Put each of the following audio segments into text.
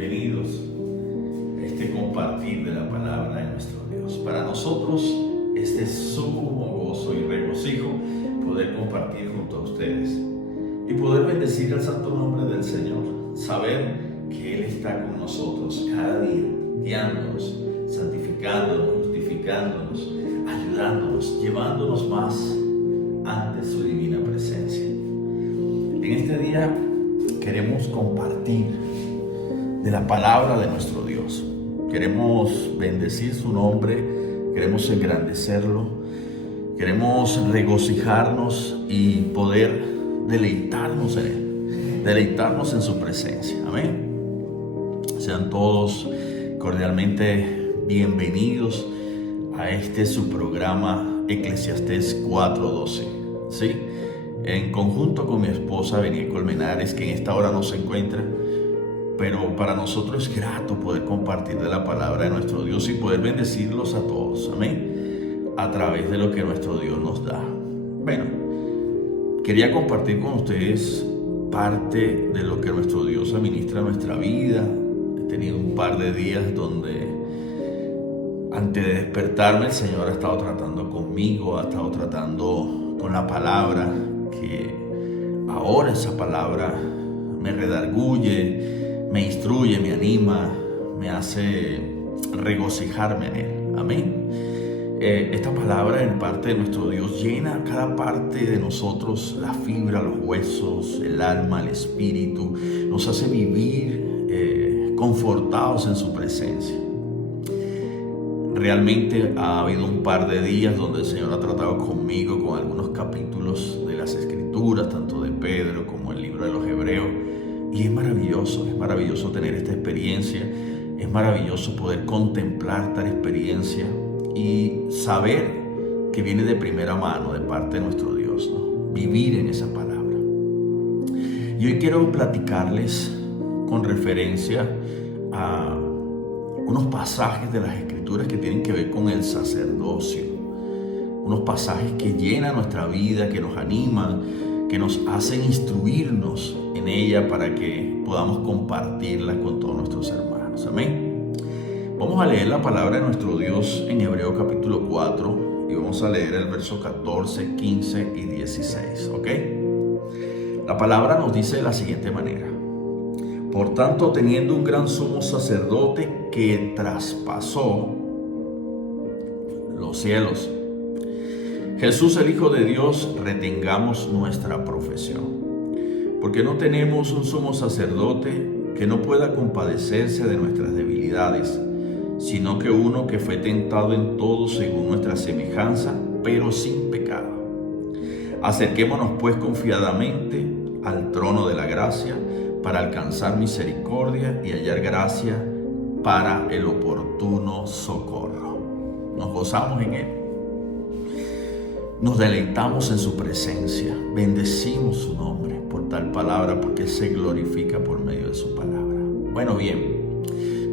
bienvenidos a este compartir de la palabra de nuestro Dios. Para nosotros es de sumo gozo y regocijo poder compartir junto a ustedes y poder bendecir el santo nombre del Señor, saber que Él está con nosotros cada día, guiándonos, santificándonos, justificándonos, ayudándonos, llevándonos más ante su divina presencia. En este día queremos compartir de la palabra de nuestro Dios. Queremos bendecir su nombre, queremos engrandecerlo, queremos regocijarnos y poder deleitarnos en Él, deleitarnos en su presencia. Amén. Sean todos cordialmente bienvenidos a este su programa Eclesiastés 4:12. ¿Sí? En conjunto con mi esposa Beniel Colmenares, que en esta hora no se encuentra, pero para nosotros es grato poder compartir de la palabra de nuestro Dios y poder bendecirlos a todos, amén, a través de lo que nuestro Dios nos da. Bueno, quería compartir con ustedes parte de lo que nuestro Dios administra en nuestra vida. He tenido un par de días donde antes de despertarme el Señor ha estado tratando conmigo, ha estado tratando con la palabra, que ahora esa palabra me redarguye, me instruye, me anima, me hace regocijarme en Él. Amén. Esta palabra en parte de nuestro Dios llena cada parte de nosotros, la fibra, los huesos, el alma, el espíritu, nos hace vivir confortados en su presencia. Realmente ha habido un par de días donde el Señor ha tratado conmigo con algunos capítulos de las Escrituras, tanto de Pedro como el libro de los Hebreos. Y es maravilloso tener esta experiencia, es maravilloso poder contemplar tal experiencia y saber que viene de primera mano de parte de nuestro Dios, ¿no? Vivir en esa palabra. Y hoy quiero platicarles con referencia a unos pasajes de las Escrituras que tienen que ver con el sacerdocio, unos pasajes que llenan nuestra vida, que nos animan, que nos hacen instruirnos en ella para que podamos compartirla con todos nuestros hermanos. Amén. Vamos a leer la palabra de nuestro Dios en Hebreos capítulo 4 y vamos a leer el verso 14, 15 y 16. ¿Ok? La palabra nos dice de la siguiente manera: por tanto, teniendo un gran sumo sacerdote que traspasó los cielos, Jesús, el Hijo de Dios, retengamos nuestra profesión, porque no tenemos un sumo sacerdote que no pueda compadecerse de nuestras debilidades, sino que uno que fue tentado en todo según nuestra semejanza, pero sin pecado. Acerquémonos pues confiadamente al trono de la gracia para alcanzar misericordia y hallar gracia para el oportuno socorro. Nos gozamos en Él. Nos deleitamos en su presencia, bendecimos su nombre por tal palabra, porque Él se glorifica por medio de su palabra. Bueno, bien,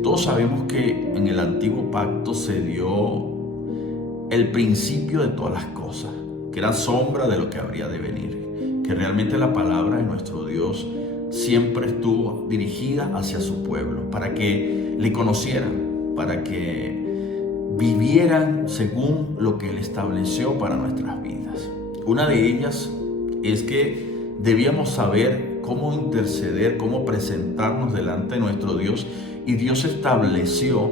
todos sabemos que en el antiguo pacto se dio el principio de todas las cosas, que era sombra de lo que habría de venir, que realmente la palabra de nuestro Dios siempre estuvo dirigida hacia su pueblo, para que le conocieran, para que vivieran según lo que Él estableció para nuestras vidas. Una de ellas es que debíamos saber cómo interceder, cómo presentarnos delante de nuestro Dios, y Dios estableció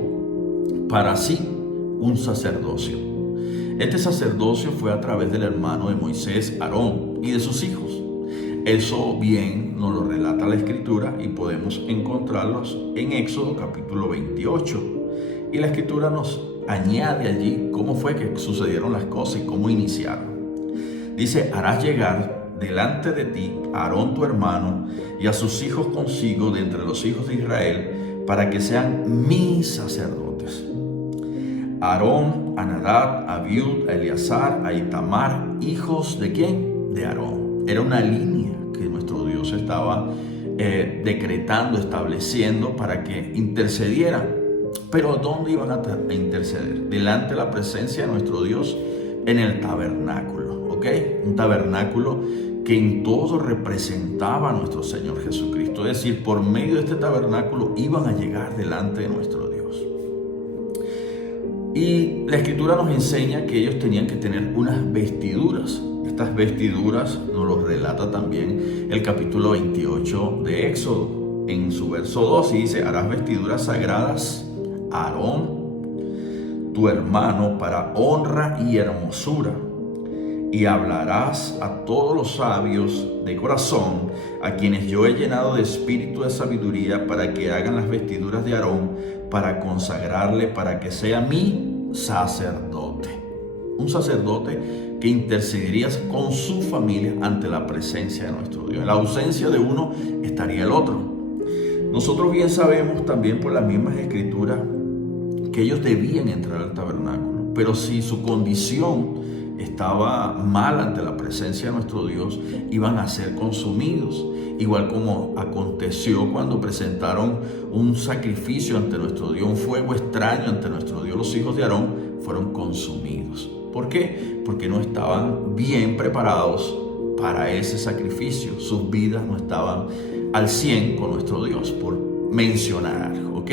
para sí un sacerdocio. Este sacerdocio fue a través del hermano de Moisés, Aarón, y de sus hijos. Eso bien nos lo relata la Escritura y podemos encontrarlos en Éxodo capítulo 28. Y la Escritura nos añade allí cómo fue que sucedieron las cosas y cómo iniciaron. Dice: harás llegar delante de ti a Aarón tu hermano y a sus hijos consigo de entre los hijos de Israel, para que sean mis sacerdotes. Aarón, a Nadab, a Abiud, a Eleazar, a Itamar, hijos ¿de quién? De Aarón. Era una línea que nuestro Dios estaba decretando, estableciendo para que intercedieran. Pero ¿dónde iban a interceder? Delante de la presencia de nuestro Dios en el tabernáculo, ¿ok? Un tabernáculo que en todo representaba a nuestro Señor Jesucristo. Es decir, por medio de este tabernáculo iban a llegar delante de nuestro Dios. Y la Escritura nos enseña que ellos tenían que tener unas vestiduras. Estas vestiduras nos lo relata también el capítulo 28 de Éxodo. En su verso 2 dice: harás vestiduras sagradas a Aarón, tu hermano, para honra y hermosura. Y hablarás a todos los sabios de corazón, a quienes yo he llenado de espíritu de sabiduría, para que hagan las vestiduras de Aarón, para consagrarle, para que sea mi sacerdote. Un sacerdote que intercedería con su familia ante la presencia de nuestro Dios. En la ausencia de uno estaría el otro. Nosotros bien sabemos también por las mismas escrituras que ellos debían entrar al tabernáculo, pero si su condición estaba mal ante la presencia de nuestro Dios, iban a ser consumidos, igual como aconteció cuando presentaron un sacrificio ante nuestro Dios, un fuego extraño ante nuestro Dios. Los hijos de Aarón fueron consumidos. ¿Por qué? Porque no estaban bien preparados para ese sacrificio. Sus vidas no estaban al 100 con nuestro Dios, por mencionar algo, ¿ok?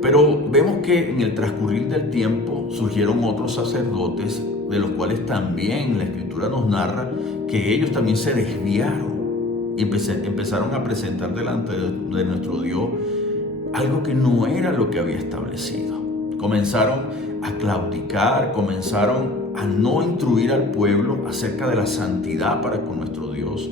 Pero vemos que en el transcurrir del tiempo surgieron otros sacerdotes, de los cuales también la Escritura nos narra que ellos también se desviaron y empezaron a presentar delante de nuestro Dios algo que no era lo que había establecido. Comenzaron a claudicar, comenzaron a no instruir al pueblo acerca de la santidad para con nuestro Dios.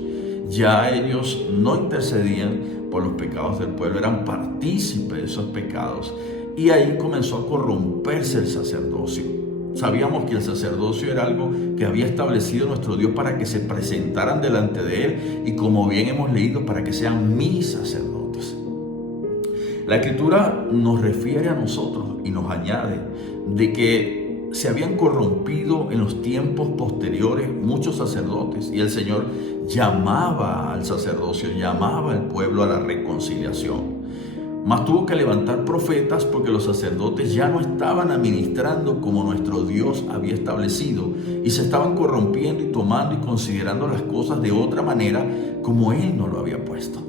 Ya ellos no intercedían por los pecados del pueblo, eran partícipes de esos pecados, y ahí comenzó a corromperse el sacerdocio. Sabíamos que el sacerdocio era algo que había establecido nuestro Dios para que se presentaran delante de Él, y como bien hemos leído, para que sean mis sacerdotes. La Escritura nos refiere a nosotros y nos añade de que se habían corrompido en los tiempos posteriores muchos sacerdotes, y el Señor llamaba al sacerdocio, llamaba al pueblo a la reconciliación. Mas tuvo que levantar profetas, porque los sacerdotes ya no estaban administrando como nuestro Dios había establecido, y se estaban corrompiendo y tomando y considerando las cosas de otra manera como Él nos lo había puesto.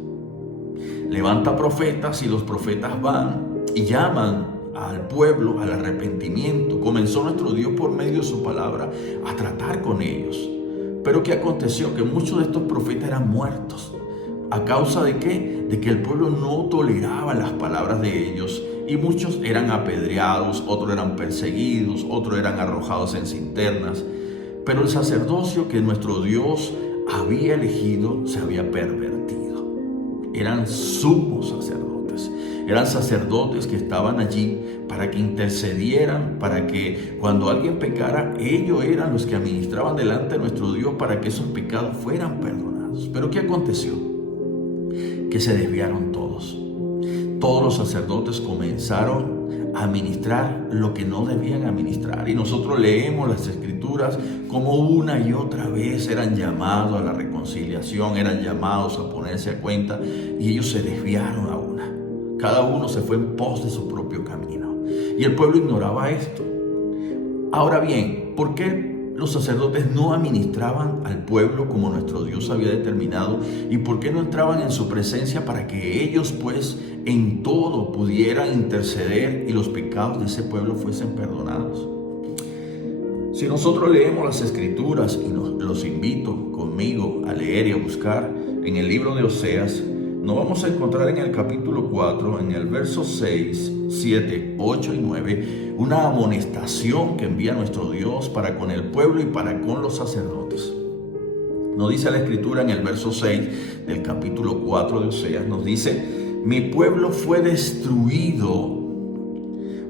Levanta profetas, y los profetas van y llaman al pueblo al arrepentimiento. Comenzó nuestro Dios por medio de su palabra a tratar con ellos. Pero ¿qué aconteció? Que muchos de estos profetas eran muertos. ¿A causa de qué? De que el pueblo no toleraba las palabras de ellos, y muchos eran apedreados, otros eran perseguidos, otros eran arrojados en cisternas. Pero el sacerdocio que nuestro Dios había elegido se había pervertido. Eran sumos sacerdotes, eran sacerdotes que estaban allí para que intercedieran, para que cuando alguien pecara, ellos eran los que administraban delante de nuestro Dios para que esos pecados fueran perdonados. Pero ¿qué aconteció? Que se desviaron todos. Todos los sacerdotes comenzaron a administrar lo que no debían administrar. Y nosotros leemos las Escrituras como una y otra vez eran llamados a la reconciliación, eran llamados a ponerse a cuenta, y ellos se desviaron a una. Cada uno se fue en pos de su propio camino. Y el pueblo ignoraba esto. Ahora bien, ¿por qué los sacerdotes no administraban al pueblo como nuestro Dios había determinado? ¿Y por qué no entraban en su presencia para que ellos pues en todo pudieran interceder y los pecados de ese pueblo fuesen perdonados? Si nosotros leemos las Escrituras, y los invito conmigo a leer y a buscar en el libro de Oseas, nos vamos a encontrar en el capítulo 4, en el verso 6, 7, 8 y 9, una amonestación que envía nuestro Dios para con el pueblo y para con los sacerdotes. Nos dice la Escritura en el verso 6 del capítulo 4 de Oseas, nos dice: mi pueblo fue destruido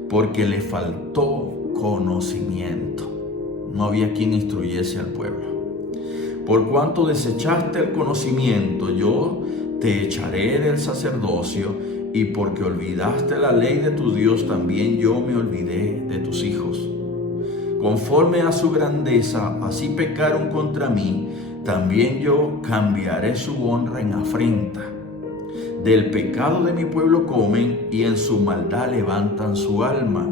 porque le faltó conocimiento. No había quien instruyese al pueblo. Por cuanto desechaste el conocimiento, yo te echaré del sacerdocio, y porque olvidaste la ley de tu Dios, también yo me olvidé de tus hijos. Conforme a su grandeza, así pecaron contra mí, también yo cambiaré su honra en afrenta. Del pecado de mi pueblo comen, y en su maldad levantan su alma.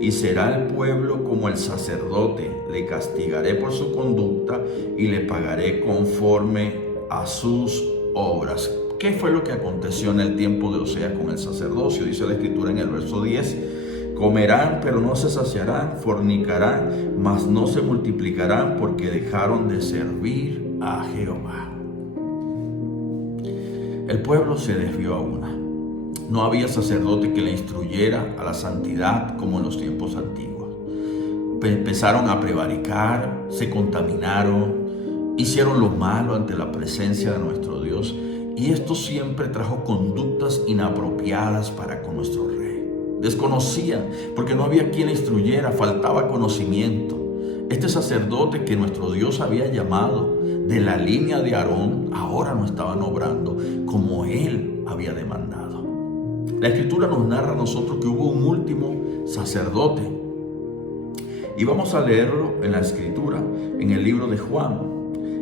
Y será el pueblo como el sacerdote, le castigaré por su conducta y le pagaré conforme a sus obras. ¿Qué fue lo que aconteció en el tiempo de Oseas con el sacerdocio? Dice la Escritura en el verso 10: comerán, pero no se saciarán, fornicarán, mas no se multiplicarán, porque dejaron de servir a Jehová. El pueblo se desvió a una. No había sacerdote que le instruyera a la santidad como en los tiempos antiguos. Empezaron a prevaricar, se contaminaron, hicieron lo malo ante la presencia de nuestro Dios, y esto siempre trajo conductas inapropiadas para con nuestro Rey. Desconocían porque no había quien le instruyera, faltaba conocimiento. Este sacerdote que nuestro Dios había llamado de la línea de Aarón, ahora no estaban obrando como él había demandado. La Escritura nos narra a nosotros que hubo un último sacerdote, y vamos a leerlo en la Escritura, en el libro de Juan,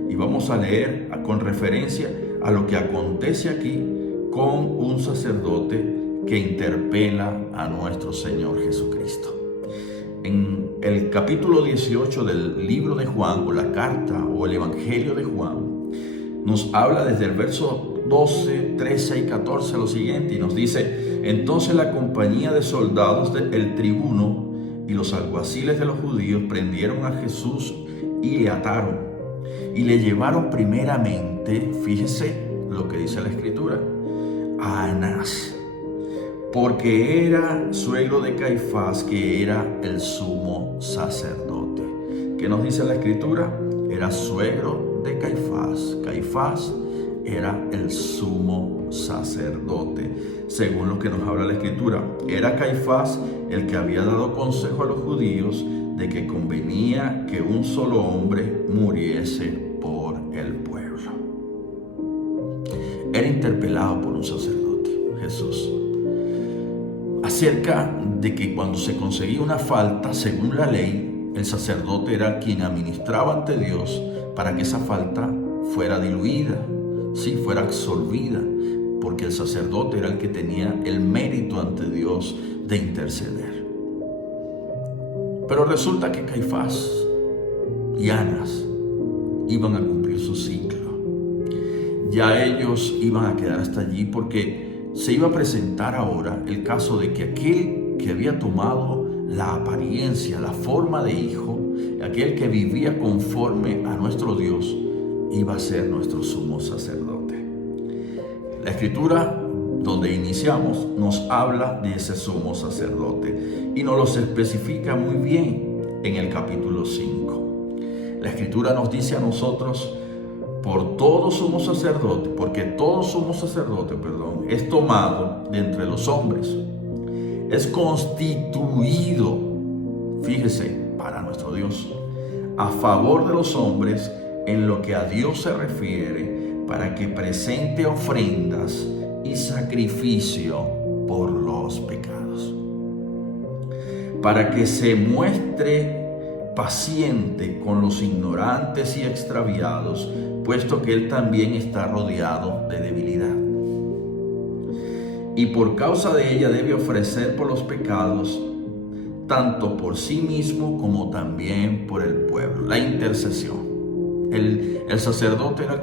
y vamos a leer con referencia a lo que acontece aquí con un sacerdote que interpela a nuestro Señor Jesucristo. En el capítulo 18 del libro de Juan, o la carta o el Evangelio de Juan, nos habla desde el verso 12, 13 y 14 lo siguiente, y nos dice: entonces la compañía de soldados del tribuno y los alguaciles de los judíos prendieron a Jesús y le ataron y le llevaron primeramente, fíjese lo que dice la Escritura, a Anás, porque era suegro de Caifás, que era el sumo sacerdote. ¿Qué nos dice la Escritura? Era suegro de Caifás. Caifás era el sumo sacerdote. Según lo que nos habla la Escritura, era Caifás el que había dado consejo a los judíos de que convenía que un solo hombre muriese por el pueblo. Era interpelado por un sacerdote, Jesús, acerca de que cuando se conseguía una falta, según la ley, el sacerdote era quien administraba ante Dios para que esa falta fuera diluida, fuera absolvida, porque el sacerdote era el que tenía el mérito ante Dios de interceder. Pero resulta que Caifás y Anás iban a cumplir su ciclo. Ya ellos iban a quedar hasta allí, porque se iba a presentar ahora el caso de que aquel que había tomado la apariencia, la forma de hijo, aquel que vivía conforme a nuestro Dios, iba a ser nuestro sumo sacerdote. La Escritura, donde iniciamos, nos habla de ese sumo sacerdote y nos los especifica muy bien en el capítulo 5. La Escritura nos dice a nosotros: por todo sumo sacerdote, porque todo sumo sacerdote, es tomado de entre los hombres, es constituido, fíjese, para nuestro Dios, a favor de los hombres en lo que a Dios se refiere, para que presente ofrendas y sacrificio por los pecados, para que se muestre paciente con los ignorantes y extraviados, puesto que él también está rodeado de debilidad. Y por causa de ella debe ofrecer por los pecados, tanto por sí mismo como también por el pueblo. La intercesión. El sacerdote era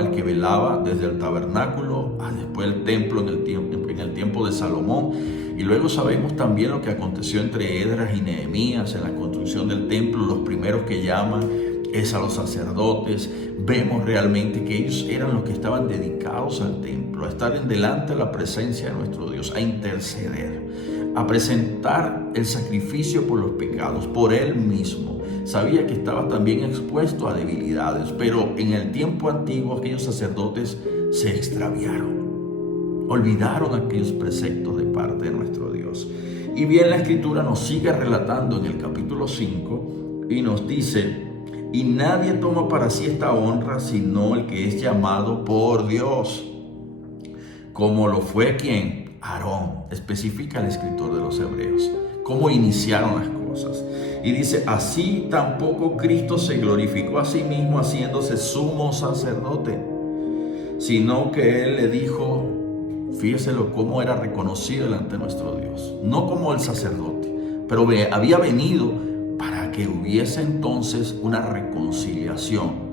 el que velaba desde el tabernáculo después el templo en el tiempo de Salomón, y luego sabemos también lo que aconteció entre Esdras y Nehemías en la construcción del templo. Los primeros que llaman es a los sacerdotes. Vemos realmente que ellos eran los que estaban dedicados al templo, a estar en delante de la presencia de nuestro Dios, a interceder, a presentar el sacrificio por los pecados, por él mismo. Sabía que estaba también expuesto a debilidades, pero en el tiempo antiguo aquellos sacerdotes se extraviaron, olvidaron aquellos preceptos de parte de nuestro Dios. Y bien, la Escritura nos sigue relatando en el capítulo 5 y nos dice: y nadie toma para sí esta honra sino el que es llamado por Dios, como lo fue ¿quién? Aarón. Especifica el escritor de los Hebreos cómo iniciaron las cosas. Y dice: así tampoco Cristo se glorificó a sí mismo haciéndose sumo sacerdote, sino que él le dijo, fíjeselo cómo era reconocido delante de nuestro Dios, no como el sacerdote, pero había venido para que hubiese entonces una reconciliación.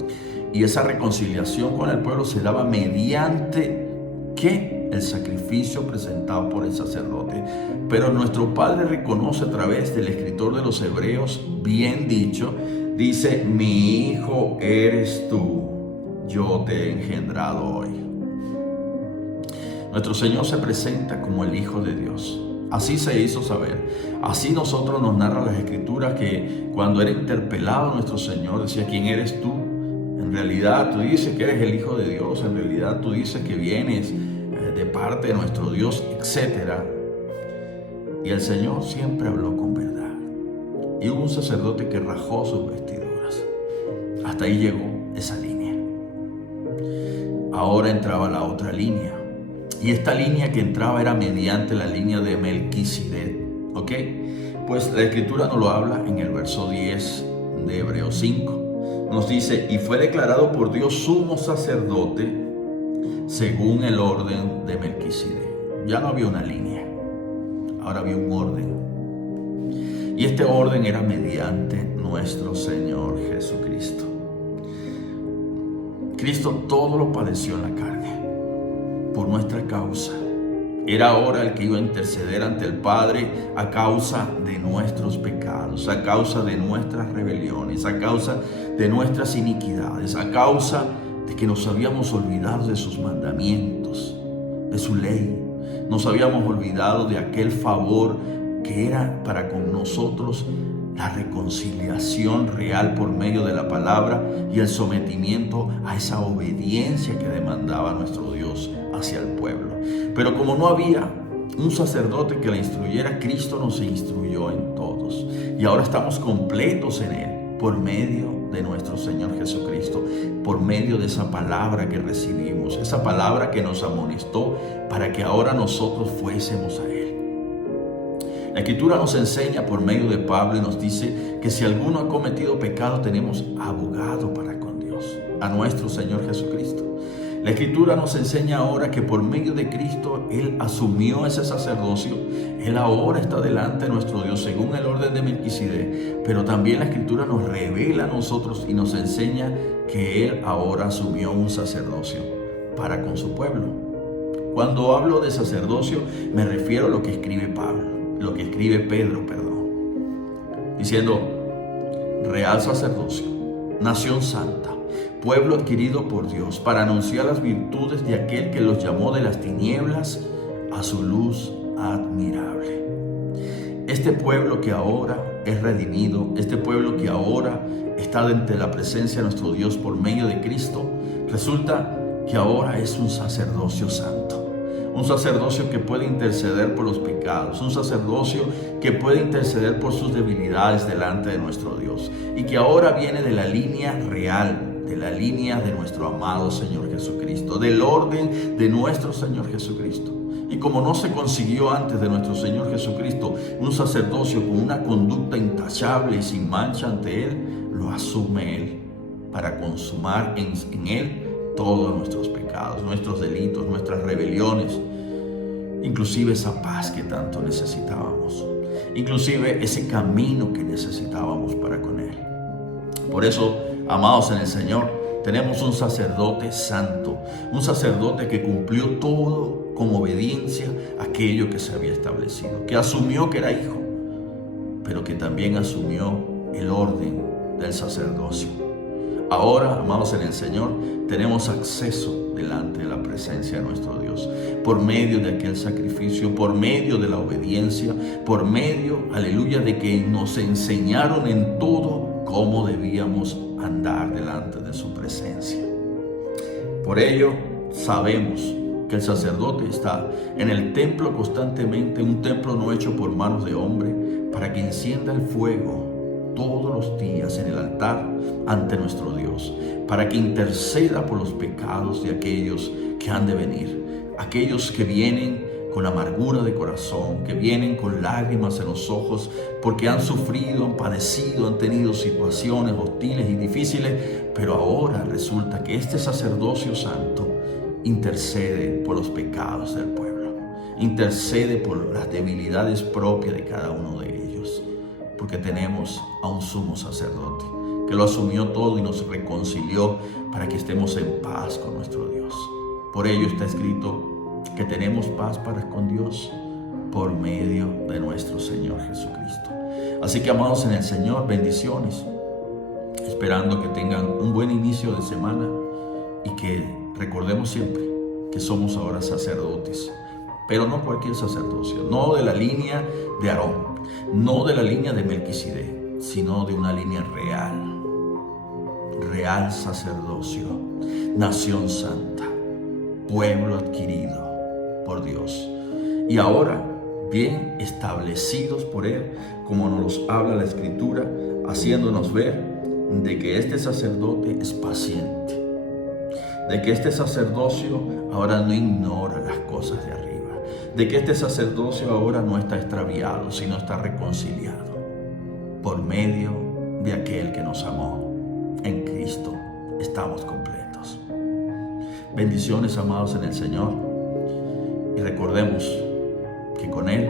Y esa reconciliación con el pueblo se daba mediante ¿qué? El sacrificio presentado por el sacerdote. Pero nuestro Padre reconoce a través del escritor de los Hebreos, bien dicho, dice: mi hijo eres tú, yo te he engendrado hoy. Nuestro Señor se presenta como el Hijo de Dios. Así se hizo saber. Así nosotros nos narran las Escrituras que cuando era interpelado nuestro Señor decía: ¿quién eres tú? En realidad tú dices que eres el Hijo de Dios, en realidad tú dices que vienes de parte de nuestro Dios, etc. Y el Señor siempre habló con verdad. Y hubo un sacerdote que rajó sus vestiduras. Hasta ahí llegó esa línea. Ahora entraba la otra línea. Y esta línea que entraba era mediante la línea de Melquisedec. ¿Ok? Pues la Escritura nos lo habla en el verso 10 de Hebreos 5. Nos dice: y fue declarado por Dios sumo sacerdote según el orden de Melquisedec. Ya no había una línea, ahora había un orden. Y este orden era mediante nuestro Señor Jesucristo. Cristo todo lo padeció en la carne, por nuestra causa. Era ahora el que iba a interceder ante el Padre a causa de nuestros pecados, a causa de nuestras rebeliones, a causa de nuestras iniquidades, a causa de que nos habíamos olvidado de sus mandamientos, de su ley. Nos habíamos olvidado de aquel favor que era para con nosotros la reconciliación real por medio de la palabra y el sometimiento a esa obediencia que demandaba nuestro Dios hacia el pueblo. Pero como no había un sacerdote que le instruyera, Cristo nos instruyó en todos. Y ahora estamos completos en Él por medio de nuestro Señor Jesucristo, por medio de esa palabra que recibimos, esa palabra que nos amonestó para que ahora nosotros fuésemos a Él. La Escritura nos enseña por medio de Pablo y nos dice que si alguno ha cometido pecado, tenemos abogado para con Dios, a nuestro Señor Jesucristo. La Escritura nos enseña ahora que por medio de Cristo Él asumió ese sacerdocio. Él ahora está delante de nuestro Dios según el orden de Melquisedec. Pero también la Escritura nos revela a nosotros y nos enseña que Él ahora asumió un sacerdocio para con su pueblo. Cuando hablo de sacerdocio me refiero a lo que escribe Pedro, diciendo: real sacerdocio, nación santa, pueblo adquirido por Dios, para anunciar las virtudes de aquel que los llamó de las tinieblas a su luz admirable. Este pueblo que ahora es redimido, este pueblo que ahora está ante la presencia de nuestro Dios por medio de Cristo, resulta que ahora es un sacerdocio santo. Un sacerdocio que puede interceder por los pecados, un sacerdocio que puede interceder por sus debilidades delante de nuestro Dios, y que ahora viene de la línea real, de la línea de nuestro amado Señor Jesucristo, del orden de nuestro Señor Jesucristo. Y como no se consiguió antes de nuestro Señor Jesucristo un sacerdocio con una conducta intachable y sin mancha ante Él, lo asume Él para consumar en Él todos nuestros pecados, nuestros delitos, nuestras rebeliones, inclusive esa paz que tanto necesitábamos, inclusive ese camino que necesitábamos para con Él. Por eso, amados en el Señor, tenemos un sacerdote santo, un sacerdote que cumplió todo con obediencia a aquello que se había establecido, que asumió que era hijo, pero que también asumió el orden del sacerdocio. Ahora, amados en el Señor, tenemos acceso delante de la presencia de nuestro Dios por medio de aquel sacrificio, por medio de la obediencia, por medio, aleluya, de que nos enseñaron en todo cómo debíamos andar delante de su presencia. Por ello, sabemos que el sacerdote está en el templo constantemente, un templo no hecho por manos de hombre, para que encienda el fuego todos los días en el altar ante nuestro Dios, para que interceda por los pecados de aquellos que han de venir, aquellos que vienen con amargura de corazón, que vienen con lágrimas en los ojos porque han sufrido, han padecido, han tenido situaciones hostiles y difíciles, pero ahora resulta que este sacerdocio santo intercede por los pecados del pueblo, intercede por las debilidades propias de cada uno de ellos, porque tenemos a un sumo sacerdote que lo asumió todo y nos reconcilió para que estemos en paz con nuestro Dios. Por ello está escrito que tenemos paz para con Dios por medio de nuestro Señor Jesucristo. Así que, amados en el Señor, bendiciones, esperando que tengan un buen inicio de semana y que recordemos siempre que somos ahora sacerdotes, pero no cualquier sacerdocio, no de la línea de Aarón, no de la línea de Melquisedec, sino de una línea real sacerdocio, nación santa, pueblo adquirido por Dios. Y ahora, bien establecidos por Él, como nos habla la Escritura, haciéndonos ver de que este sacerdote es paciente, de que este sacerdocio ahora no ignora las cosas de arriba, de que este sacerdocio ahora no está extraviado, sino está reconciliado por medio de aquel que nos amó. En Cristo estamos completos. Bendiciones, amados en el Señor, y recordemos que con Él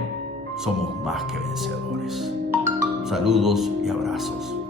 somos más que vencedores. Saludos y abrazos.